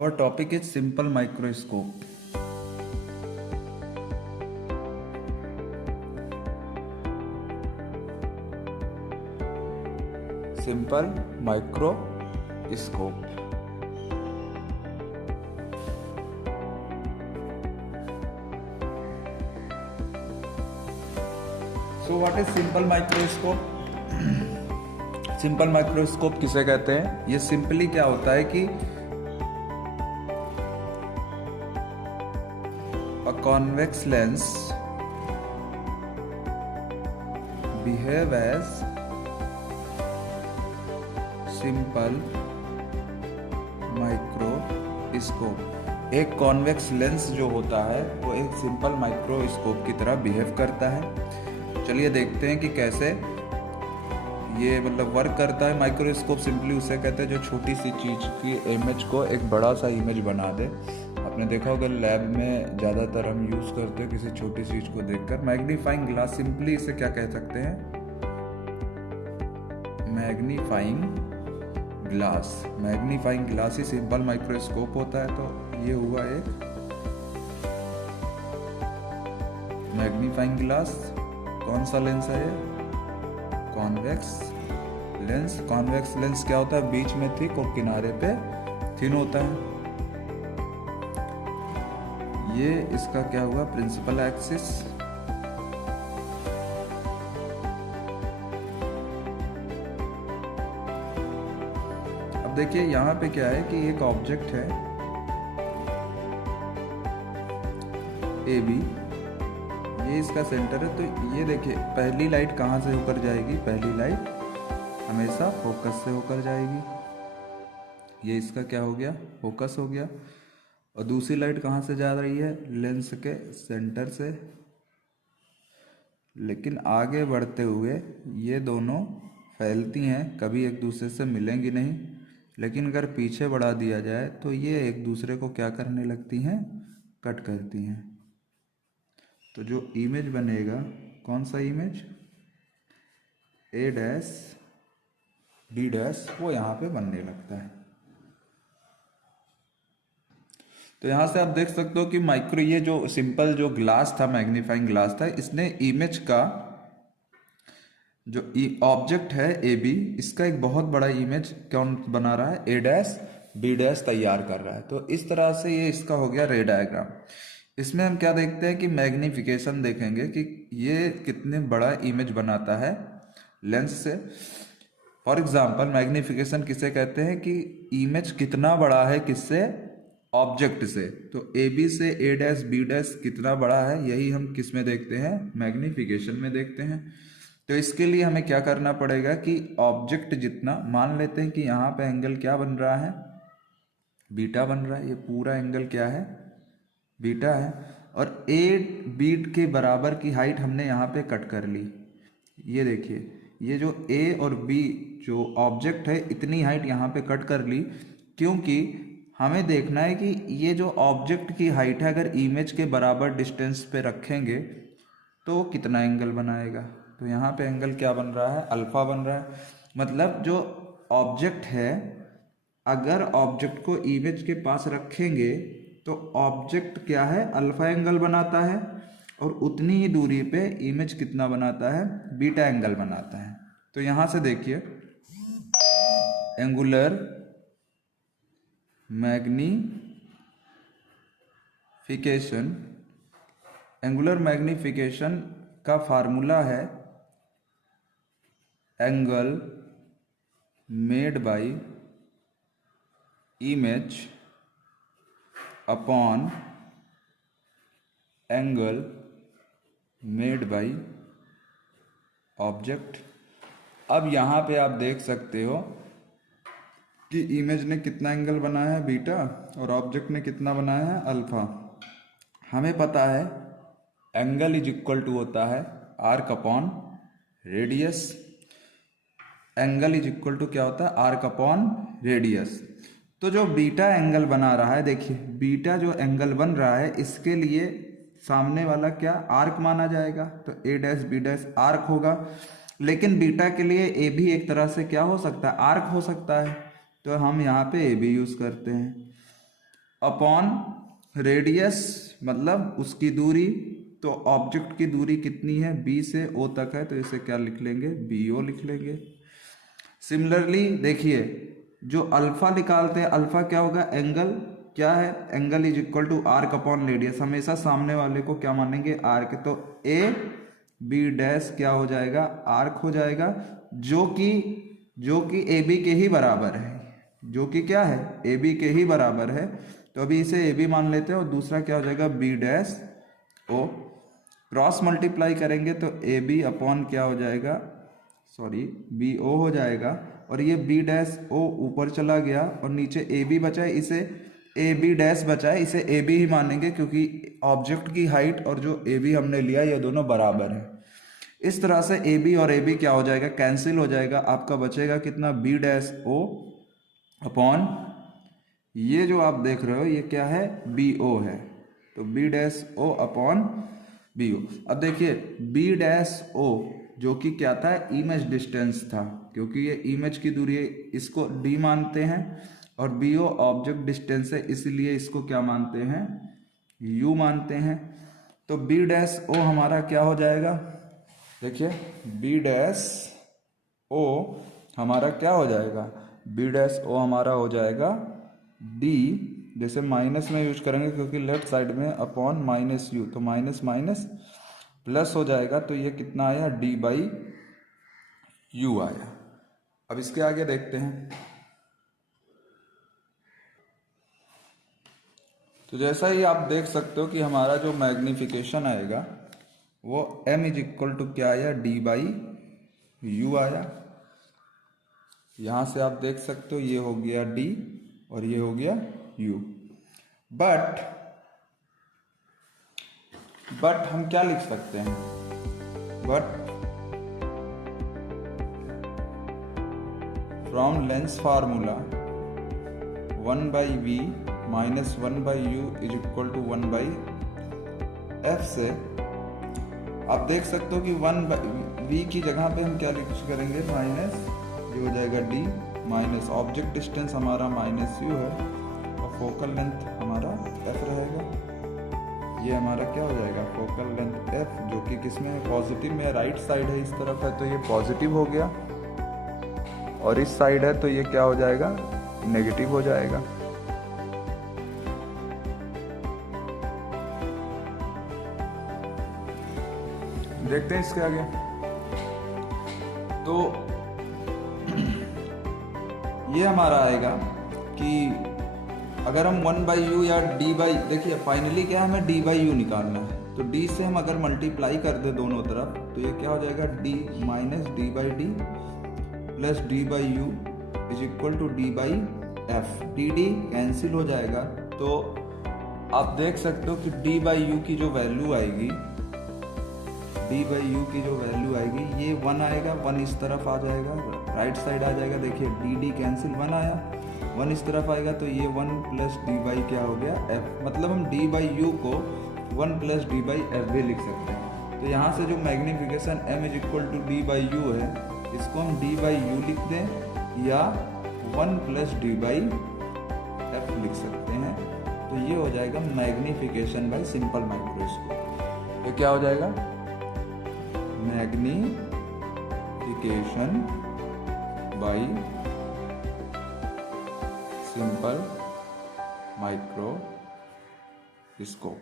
Our topic is simple microscope. Simple microscope. So what is simple microscope? Simple microscope किसे कहते हैं? ये simply क्या होता है कि a convex lens behave as simple microscope. एक कॉन्वेक्स लेंस जो होता है वो एक सिंपल माइक्रोस्कोप की तरह बिहेव करता है। चलिए देखते हैं कि कैसे ये वर्क करता है। माइक्रोस्कोप सिंपली उसे कहते हैं जो छोटी सी चीज़ की इमेज को एक बड़ा सा इमेज बना दे। आपने देखा होगा लैब में ज़्यादातर हम यूज़ करते हैं किसी छोटी चीज़ को देखकर। मैग्नीफाइंग ग्लास सिंपली इसे क्या कह सकते हैं? Magnifying glass. मैग्नीफाइंग ग्लास ही सिंपल माइक्रोस्कोप होता है। तो ये हुआ एक मैग्नीफाइंग ग्लास। कौन सा लेंस है ये? Convex lens. कॉन्वेक्स लेंस क्या होता है? बीच में थिक और किनारे पे थिन होता है। ये इसका क्या हुआ? Principal axis. अब देखिए यहाँ पे क्या है कि एक ऑब्जेक्ट है ए बी, ये इसका सेंटर है। तो ये देखिए पहली लाइट कहाँ से होकर जाएगी? पहली लाइट हमेशा फोकस से होकर जाएगी। ये इसका क्या हो गया? फोकस हो गया। और दूसरी लाइट कहाँ से जा रही है? लेंस के सेंटर से। लेकिन आगे बढ़ते हुए ये दोनों फैलती हैं, कभी एक दूसरे से मिलेंगी नहीं। लेकिन अगर पीछे बढ़ा दिया जाए तो ये एक दूसरे को क्या करने लगती हैं? कट करती हैं। तो जो इमेज बनेगा, कौन सा इमेज? ए डैश बी डैश, वो यहाँ पे बनने लगता है। तो यहाँ से आप देख सकते हो कि ये जो सिंपल जो ग्लास था, मैग्नीफाइंग ग्लास था, इसने इमेज का जो ऑब्जेक्ट है ए बी, इसका एक बहुत बड़ा इमेज कौन बना रहा है? ए डैश बी डैश तैयार कर रहा है। तो इस तरह से ये इसका हो गया रे डायग्राम। इसमें हम क्या देखते हैं कि मैग्निफिकेशन देखेंगे कि ये कितने बड़ा इमेज बनाता है लेंस से। फॉर एग्जाम्पल मैग्निफिकेशन किसे कहते हैं? कि इमेज कितना बड़ा है किससे? ऑब्जेक्ट से। तो ए बी से ए डैश बी डैश कितना बड़ा है, यही हम किस में देखते हैं? मैग्निफिकेशन में देखते हैं। तो इसके लिए हमें क्या करना पड़ेगा कि ऑब्जेक्ट जितना, मान लेते हैं कि यहाँ पे एंगल क्या बन रहा है? बीटा बन रहा है। ये पूरा एंगल क्या है? बीटा है। और ए बीट के बराबर की हाइट हमने यहाँ पे कट कर ली। ये देखिए, ये जो ए और बी जो ऑब्जेक्ट है, इतनी हाइट यहाँ पे कट कर ली, क्योंकि हमें देखना है कि ये जो ऑब्जेक्ट की हाइट है, अगर इमेज के बराबर डिस्टेंस पे रखेंगे तो कितना एंगल बनाएगा। तो यहाँ पे एंगल क्या बन रहा है? अल्फा बन रहा है। मतलब जो ऑब्जेक्ट है, अगर ऑब्जेक्ट को इमेज के पास रखेंगे तो ऑब्जेक्ट क्या है? अल्फा एंगल बनाता है। और उतनी ही दूरी पे इमेज कितना बनाता है? बीटा एंगल बनाता है। तो यहाँ से देखिए, एंगुलर मैग्निफिकेशन का फार्मूला है angle made by image upon angle made by object. अब यहाँ पे आप देख सकते हो कि इमेज ने कितना एंगल बनाया है? बीटा। और ऑब्जेक्ट ने कितना बनाया है? अल्फा। हमें पता है एंगल इज इक्वल टू होता है arc upon radius. Angle is equal to क्या होता है? Arc upon radius. तो जो बीटा एंगल बना रहा है, देखिए बीटा जो एंगल बन रहा है, इसके लिए सामने वाला क्या? आर्क माना जाएगा। तो ए डैश बी डैश आर्क होगा। लेकिन बीटा के लिए ए भी एक तरह से क्या हो सकता है? आर्क हो सकता है। तो हम यहाँ पे ए बी यूज करते हैं। अपॉन रेडियस मतलब उसकी दूरी। तो ऑब्जेक्ट की दूरी कितनी है, बी से ओ तक है, तो इसे क्या लिख लेंगे, बी ओ लिख लेंगे। सिमिलरली देखिए जो अल्फा निकालते हैं, अल्फा क्या होगा, एंगल क्या है, angle is equal to arc upon radius. हमेशा सामने वाले को क्या मानेंगे, आर्क। तो ए बी डैश क्या हो जाएगा, आर्क हो जाएगा, जो कि ए बी के ही बराबर है, जो कि क्या है, ए बी के ही बराबर है। तो अभी इसे ए बी मान लेते हैं और दूसरा क्या हो जाएगा, B dash O. Cross multiply करेंगे तो ए बी अपॉन क्या हो जाएगा, सॉरी बी ओ हो जाएगा, और ये बी डैश ओ ऊपर चला गया और नीचे ए बी बचा है, इसे ए बी डैश बचा है, इसे ए बी ही मानेंगे क्योंकि ऑब्जेक्ट की हाइट और जो ए बी हमने लिया ये दोनों बराबर है। इस तरह से ए बी और ए बी क्या हो जाएगा, कैंसिल हो जाएगा। आपका बचेगा कितना, बी डैश ओ अपॉन ये जो आप देख रहे हो ये क्या है, बी ओ है, तो B dash O upon B O. अब देखिए बी डैश ओ जो कि क्या था, इमेज डिस्टेंस था, क्योंकि ये इमेज की दूरी है, इसको डी मानते हैं, और बी ओ ऑब्जेक्ट डिस्टेंस है, इसलिए इसको क्या मानते हैं, यू मानते हैं। तो बी डैश ओ हमारा क्या हो जाएगा, देखिए बी डैश ओ हमारा क्या हो जाएगा, बी डैश ओ हमारा हो जाएगा डी, जैसे माइनस में यूज करेंगे क्योंकि लेफ्ट साइड में, अपॉन माइनस यू, तो माइनस माइनस प्लस हो जाएगा, तो ये कितना आया, डी बाई यू आया। अब इसके आगे देखते हैं। तो जैसा ही आप देख सकते हो कि हमारा जो मैग्निफिकेशन आएगा वो m इज इक्वल टू क्या आया, डी बाई यू आया। यहां से आप देख सकते हो ये हो गया d और ये हो गया u। बट हम क्या लिख सकते हैं, but from lens formula 1/v minus 1/u is equal to 1/f से आप देख सकते हो कि 1/v की जगह पे हम क्या लिख करेंगे, माइनस, ये हो जाएगा d माइनस ऑब्जेक्ट डिस्टेंस हमारा माइनस u है और फोकल लेंथ हमारा f रहेगा। ये हमारा क्या हो जाएगा, फोकल लेंथ f, जो कि किसमें है, पॉजिटिव में, राइट साइड है, इस तरफ है, तो ये पॉजिटिव हो गया, और इस साइड है तो ये क्या हो जाएगा, नेगेटिव हो जाएगा। देखते हैं इसके आगे। तो ये हमारा आएगा कि अगर हम 1/u या d बाई, देखिए फाइनली क्या है, हमें d बाई यू निकालना है, तो d से हम अगर मल्टीप्लाई कर दे दोनों तरफ तो ये क्या हो जाएगा, d minus D by D plus D by U is equal to D by F. D D cancel हो जाएगा, तो आप देख सकते हो कि डी बाई यू की जो वैल्यू आएगी, डी बाई यू की जो वैल्यू आएगी, ये 1 आएगा, 1 इस तरफ आ जाएगा, राइट साइड आ जाएगा, देखिए डी डी कैंसिल, 1 आया, 1 इस तरफ आएगा, तो ये 1 प्लस डी बाई क्या हो गया, एफ। मतलब हम डी बाई यू को 1 प्लस डी बाई एफ भी लिख सकते हैं। तो यहाँ से जो magnification m is equal to D by U है, इसको हम डी बाई यू लिख दें या 1 प्लस डी बाई एफ लिख सकते हैं। तो ये हो जाएगा मैग्निफिकेशन बाई सिंपल माइक्रोस्कोप। तो क्या हो जाएगा, मैग्निफिकेशन बाई सिंपल माइक्रोस्कोप।